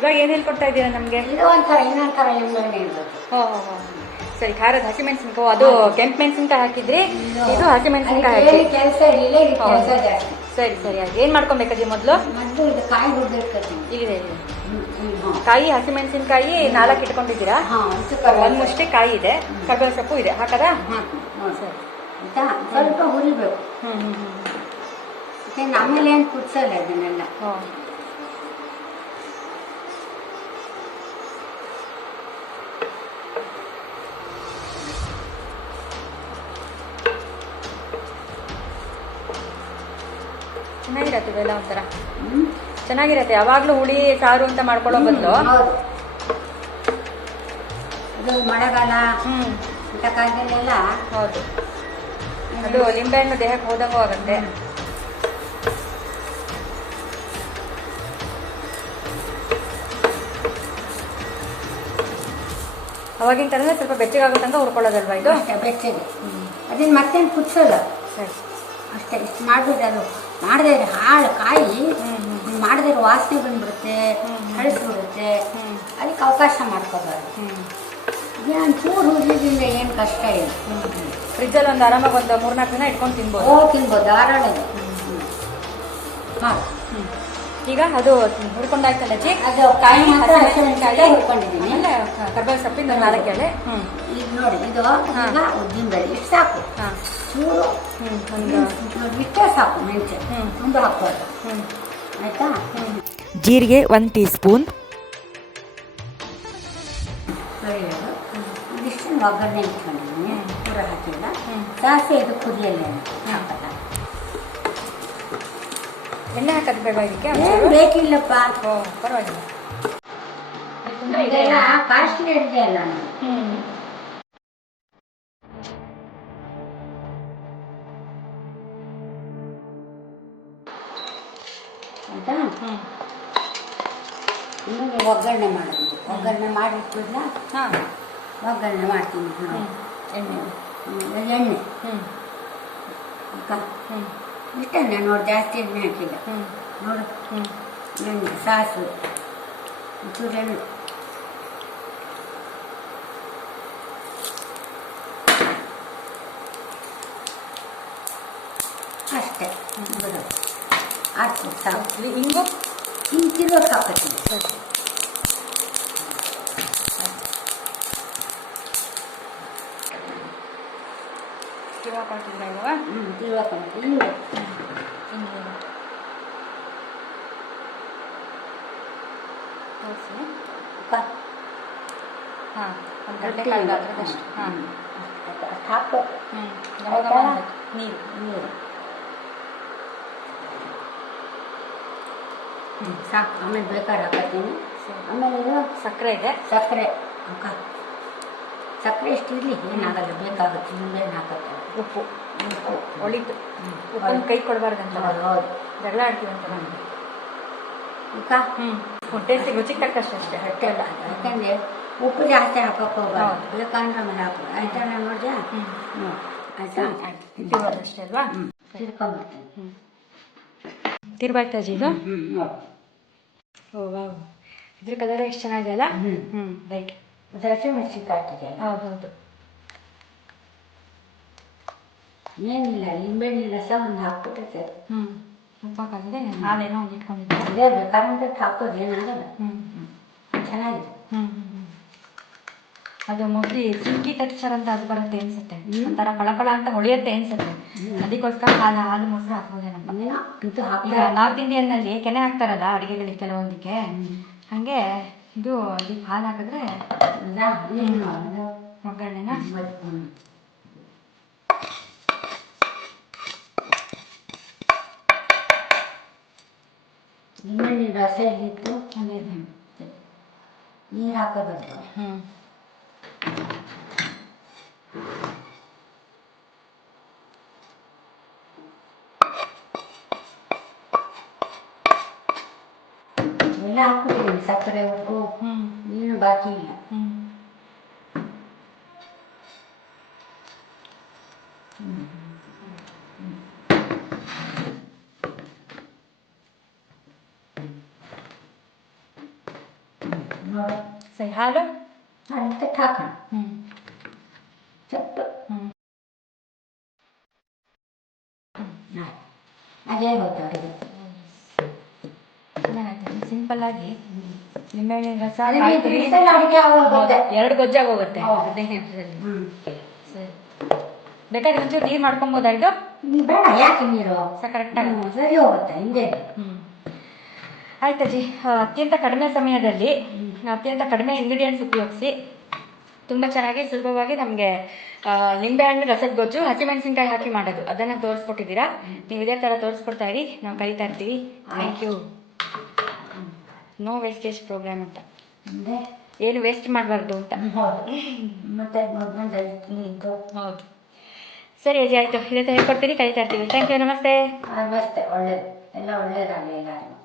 ಇವಾಗ ಏನು ಹೇಳ್ಕೊಡ್ತಾ ಇದ್ದೀರಾ ನಮಗೆ? ಇದು ಒಂಥರ ಇನ್ನೊಂದು ಥರ ಎಣ್ಣೆ ಇರಬೇಕು. ಸರಿ, ಖಾರದ ಹಸಿಮೆಣಸಿನ್ಕಾಯಿ, ಅದು ಕೆಂಪು ಮೆಣಸಿನ್ಕಾಯಿ ಹಾಕಿದ್ರಿ, ಇದು ಹಸಿಮೆಣಸಿನ್ಕಾಯಿ ಹಾಕಿ ಕೆಲಸ ಇರಲಿಲ್ಲ, ಇದು ಕೆಲಸ ಜಾಸ್ತಿ. ಸರಿ ಸರಿ ಆಯ್ತು. ಏನು ಮಾಡ್ಕೊಬೇಕಜ್ಜಿ ಮೊದಲು? ಮೊದಲು ಇದು ಕಾಯಿ ಹುಡ್ದಿರ್ತೀನಿ. ಇದೆ ಕಾಯಿ, ಹಸಿಮೆಣಸಿನ್ಕಾಯಿ 4 ಇಟ್ಕೊಂಡಿದ್ದೀರಾ? ಒಂದು ಮುಷ್ಟಿ ಕಾಯಿ ಇದೆ, ಕರ್ಬೇವು ಸೊಪ್ಪು ಇದೆ, ಹಾಕದಾ? ಸರಿ ಆಯಿತಾ. ಸ್ವಲ್ಪ ಹುರಿಬೇಕು. ಆಮೇಲೆ ಏನು ಕುದಿಸಲ್ಲ ಇದನ್ನೆಲ್ಲ. ಚೆನ್ನಾಗಿರತ್ತೆ ಇವೆಲ್ಲ, ಒಂಥರ ಚೆನ್ನಾಗಿರತ್ತೆ. ಯಾವಾಗಲೂ ಹುಳಿ ಸಾರು ಅಂತ ಮಾಡ್ಕೊಳ್ಳೋ ಬದಲು. ಹೌದು, ಅದು ಮಳೆಗಾಲ ಇಂಥ ಕಾಲದಲ್ಲೆಲ್ಲ. ಹೌದು, ಅದು ಲಿಂಬೆಹಣ್ಣು ದೇಹಕ್ಕೆ ಹೋದಂಗೂ ಆಗುತ್ತೆ. ಅವಾಗಿನ ಥರನೇ ಸ್ವಲ್ಪ ಬೆಚ್ಚಗಾಗುತ್ತಂತ ಹುರ್ಕೊಳ್ಳೋದಲ್ವಾ ಇದು? ಬೆಚ್ಚಗೆ. ಅದನ್ನು ಮತ್ತೇನು ಕುದಿಸೋಲ್ಲ. ಸರಿ, ಅಷ್ಟೇ. ಇಷ್ಟು ಮಾಡಿಬಿಟ್ಟು ಅದು ಮಾಡದೇ ಹಾಳು ಕಾಯಿ ಮಾಡದೇ ವಾಸನೆ ಬಂದ್ಬಿಡುತ್ತೆ, ಹಳಿಸ್ಬಿಡುತ್ತೆ. ಅದಕ್ಕೆ ಅವಕಾಶ ಮಾಡ್ಕೋಬಾರ್ದು. ಏನು ಚೂರು ಹುರಿದ್ರಿಂದ ಏನು ಕಷ್ಟ ಇಲ್ಲ. ಫ್ರಿಜ್ಜಲ್ಲಿ ಒಂದು ಆರಾಮಾಗಿ ಒಂದು 3-4 ದಿನ ಇಟ್ಕೊಂಡು ತಿನ್ಬೋದು. ತಿನ್ಬೋದು, ಧಾರಾಳ. ಹಾಂ, ಈಗ ಅದು ಹುರ್ಕೊಂಡಾಯ್ತಲ್ಲ ಅಜ್ಜಿ? ಅದು ಕಾಯಿ ಹಸಿಮೆಣಸಿನಕಾಯಿ ಹುರ್ಕೊಂಡಿದ್ದೀನಿ. ಆಮೇಲೆ ಕರ್ಬೇವು ಸೊಪ್ಪಿಂದ 4 ಎಲೆ. ಈಗ ನೋಡಿ, ಇದು ಈಗ ಉದ್ದಿನಬೇಳೆ ಇಷ್ಟು ಸಾಕು. ಚೂರು ಬಿಟ್ಟೆ ಸಾಕು. ಮೆಣಸೆ ಒಂದು ಹಾಕ್ಬಾರ್ದು, ಆಯಿತಾ? ಜೀರಿಗೆ 1 ಟೀ ಸ್ಪೂನ್, ಕರಿಬೇವು ಇದಿಷ್ಟು ಒಗ್ಗರಣೆ ಇಟ್ಕೊಂಡಿದ್ದೀನಿ. ಪೂರ ಹಾಕಿಲ್ಲ. ಸಾಸಿವೆ ಇದು ಕುದಿಯಲ್ಲ ಹಾಕಲ್ಲ. ಎಣ್ಣೆ ಹಾಕೋದು ಬೇಡ ಇದಕ್ಕೆ? ಏನು ಬೇಕಿಲ್ಲಪ್ಪ. ಪರವಾಗಿಲ್ಲ, ಇದೆಲ್ಲ ಕಾಸ್ಟ್ಲಿ ಅಡುಗೆ ಅಲ್ಲ. ಆಯಿತಾ? ನಿಮಗೆ ಒಗ್ಗರಣೆ ಮಾಡೋದು. ಒಗ್ಗರಣೆ ಮಾಡಿಟ್ಬಿಡ್ಲ? ಹಾಂ, ಒಗ್ಗರಣೆ ಮಾಡ್ತೀನಿ. ಎಣ್ಣೆ ಇಷ್ಟೇ ನೋಡಿ, ಜಾಸ್ತಿ ಎಣ್ಣೆ ಹಾಕಿಲ್ಲ. ನೋಡು, ಎಣ್ಣೆ, ಸಾಸು, ಒಂಚೂರು ಎಣ್ಣೆ, ಅಷ್ಟೇ. ಹಾಕ್ಬಿಟ್ಟು ಸಾಕು. ಹಿಂಗು ಹಿಂಗೆ ತಿರ್ಗೋಕೆ ಹಾಕೋತೀನಿ. ತಿರ್ಗಾಕೊಂಡಿದ್ರೆ ತಿರ್ಗಾಕೊಂಡು ಹಾಂ, ಒಂದು ಗಂಟೆ ಕಾಲ ಅದ್ರದಷ್ಟು. ಹಾಂ, ಅಷ್ಟು ಹಾಕ್ಬೇಕು. ನೀರು ಸಾಕು. ಆಮೇಲೆ ಬೇಕಾದ್ರೆ ಹಾಕತ್ತೀನಿ. ಆಮೇಲೆ ಇದು ಸಕ್ಕರೆ ಇದೆ. ಸಕ್ಕರೆ ಸಕ್ಕರೆ ಎಷ್ಟು ಇರಲಿ, ಏನಾಗಲ್ಲ, ಬೇಕಾಗುತ್ತೆ. ನಿಂಬೆಹಣ್ಣು ಹಾಕತ್ತೆ. ಉಪ್ಪು ಒಳಿತು. ಉಪ್ಪನ್ನು ಕೈ ಕೊಡಬಾರ್ದಂತ. ಹೌದು, ಜಗಳ ಆಡ್ತೀವಂತ ನಮಗೆ. ಟೇಸ್ಟಿಗೆ ರುಚಿಗೆ ತಕ್ಕಷ್ಟು ಅಷ್ಟೇ, ಅಷ್ಟೆಲ್ಲ. ಯಾಕಂದರೆ ಉಪ್ಪು ಜಾಸ್ತಿ ಹಾಕೋಕೆ ಹೋಗ್ಬಾರ್ದು. ಬೇಕಂದ್ರೆ ಆಮೇಲೆ ಹಾಕು. ಆಯ್ತಾ? ನಾನು ನೋಡಿದ್ಯಾ? ಆಯ್ತಾ? ಅಷ್ಟೇ ಅಲ್ವಾ? ತಿರ್ಕೊಂಡ್ಬಿಡ್ತೀನಿ. ತಿರ್ಬಾಯ್ತಾಜಿ ಇದು? ಓ ವಾವ್, ಇದ್ರ ಕಲರ್ ಎಷ್ಟು ಚೆನ್ನಾಗಿದೆ ಅಲ್ಲ? ರೈಟ್. ಹಸಿಮೆಣಸಿನ್ಕಾಯಿ ಹಾಕಿದೆಯಲ್ಲ? ಹೌದೌದು. ಏನಿಲ್ಲ, ಲಿಂಬೆಹಣ್ಣು ರಸ ಒಂದು ಹಾಕ್ಬಿಟ್ಟೆ. ಸ್ವಲ್ಪ ಕಲಿದೆ, ಹಾಲೇನೋ ಒಂದು ಇಟ್ಕೊಂಡಿದ್ದೆ. ಅದೇ ಬೇಕಾದ್ರೆ ಹಾಕೋದು, ಏನಾಗಲ್ಲ. ಚೆನ್ನಾಗಿದೆ. ಅದು ಮೋಸ್ಟ್ಲಿ ಸಿಂಕಿ ಟೆಕ್ಸ್ಚರ್ ಅಂತ ಅದು ಬರುತ್ತೆ ಅನ್ಸುತ್ತೆ. ಒಂಥರ ಕಳಕಳ ಅಂತ ಹೊಳೆಯುತ್ತೆ ಅನ್ಸುತ್ತೆ. ಅದಕ್ಕೋಸ್ಕರ ಹಾಲು ಮೊಸರು ಹಾಕ್ಬೋದೇನಪ್ಪ. ಈಗ ನಾರ್ತ್ ಇಂಡಿಯನ್ನಲ್ಲಿ ಕೆನೆ ಹಾಕ್ತಾರಲ್ಲ ಅಡುಗೆಗಳಿಗೆ ಕೆಲವೊಂದಕ್ಕೆ, ಹಾಗೆ ಇದು ಅದಕ್ಕೆ ಹಾಲು ಹಾಕಿದ್ರೆ ಒಗ್ಗರಣೆನ ನಿಮ್ಮಲ್ಲಿ ರಸ ಇಲ್ಲಿತ್ತು, ನೀರು ಹಾಕೋಬೇಕು. ಎಲ್ಲ ಹಾಕ್ಬಿಟ್ಟಿದ್ದೀನಿ. ಸಕ್ಕರೆ, ಉಪ್ಪು, ನೀನು ಬಾಕಿ ಇಲ್ಲ. ಸರಿ, ಹಾಲು? ಅದಕ್ಕೆ ಹಾಕೋಣ ಹ್ಞೂ ಚಪ್ಪು ಹ್ಞೂ ಅದೇ ಹೋಗ್ತದೆ. ಸಿಂಪಲ್ ಆಗಿ ನಿಂಬೆಹಣ್ಣಿನ ರಸ ಅದೇ ಹಾಕ್ತೀರಿ. ಬಿಸಿಲು ಅಡುಗೆ ಆಗೋಗುತ್ತೆ. 2 ಗೊಜ್ಜಾಗಿ ಹೋಗುತ್ತೆ ಹೌದು. 15 ನಿಮಿಷದಲ್ಲಿ. ಹ್ಞೂ ಸರಿ, ಬೇಕಾದ್ರೆ ಒಂಚೂರು ನೀರು ಮಾಡ್ಕೊಬೋದಾ ಇದು? ಬೇಡ, ಯಾಕೆ ನೀರು ಕರೆಕ್ಟಾಗಿ. ಸರಿ ಹೋಗುತ್ತೆ ಹಿಂದೆ. ಆಯ್ತಜ್ಜಿ, ಅತ್ಯಂತ ಕಡಿಮೆ ಸಮಯದಲ್ಲಿ ಅತ್ಯಂತ ಕಡಿಮೆ ಇಂಗ್ರೀಡಿಯೆಂಟ್ಸ್ ಉಪಯೋಗಿಸಿ ತುಂಬ ಚೆನ್ನಾಗಿ ಸುಲಭವಾಗಿ ನಮಗೆ ನಿಂಬೆಹಣ್ಣು ರಸದ ಗೊಜ್ಜು ಹಸಿಮೆಣಸಿನ್ಕಾಯಿ ಹಾಕಿ ಮಾಡೋದು ಅದನ್ನು ತೋರಿಸ್ಕೊಟ್ಟಿದ್ದೀರಾ. ನೀವು ಇದೇ ಥರ ತೋರಿಸ್ಕೊಡ್ತಾ ಇರಿ, ನಾವು ಕಲಿತಾ ಇರ್ತೀವಿ. Thank you. No wastage program ಅಂತ, ಅಂದರೆ ಏನು ವೇಸ್ಟ್ ಮಾಡಬಾರ್ದು ಅಂತ. ಹೌದು. ಮತ್ತೆ ಹೌದು. ಸರಿ ಅಜ್ಜಿ, ಆಯಿತು. ಇದೇ ಥರ ಹೇಳ್ಕೊಡ್ತೀರಿ, ಕಲಿತಾ ಇರ್ತೀವಿ. ಥ್ಯಾಂಕ್ ಯು, ನಮಸ್ತೆ. ನಮಸ್ತೆ. ಒಳ್ಳೇದು, ಎಲ್ಲ ಒಳ್ಳೇದಾಗಲಿ ಎಲ್ಲರಿಗೂ.